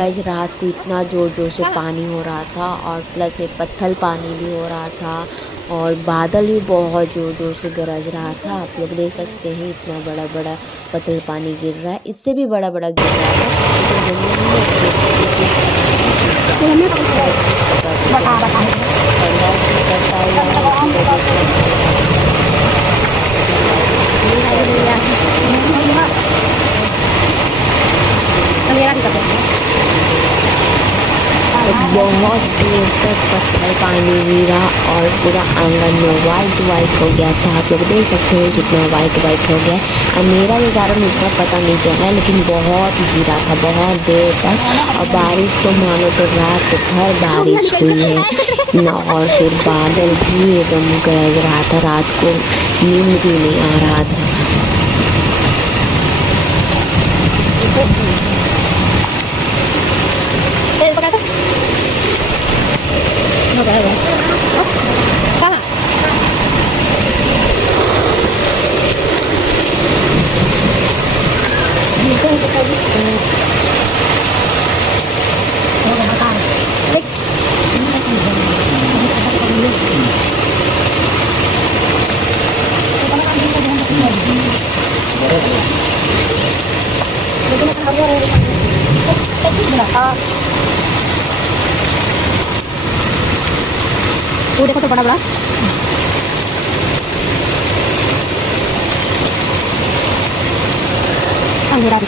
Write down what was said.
Guys रात को इतना ज़ोर ज़ोर से पानी हो रहा था और प्लस में पत्थर पानी भी हो रहा था और बादल भी बहुत ज़ोर ज़ोर से गरज रहा था। आप लोग देख सकते हैं इतना बड़ा बड़ा पत्थर पानी गिर रहा है, इससे भी बड़ा बड़ा गिर रहा था। बहुत देर तक पत्थर पानी गिरा और पूरा आंगन में वाइट वाइट हो गया था। आप लोग देख सकते हैं कितना वाइट वाइट हो गया। अंधेरा के कारण उतना पता नहीं चला, लेकिन बहुत गिरा था बहुत देर तक। और बारिश तो मानो तो रात भर बारिश हुई है ना, और फिर बादल भी एकदम गरज रहा था। रात को नींद भी नहीं आ रहा था। वो देखो तो बड़ा बड़ा अंधेरा भी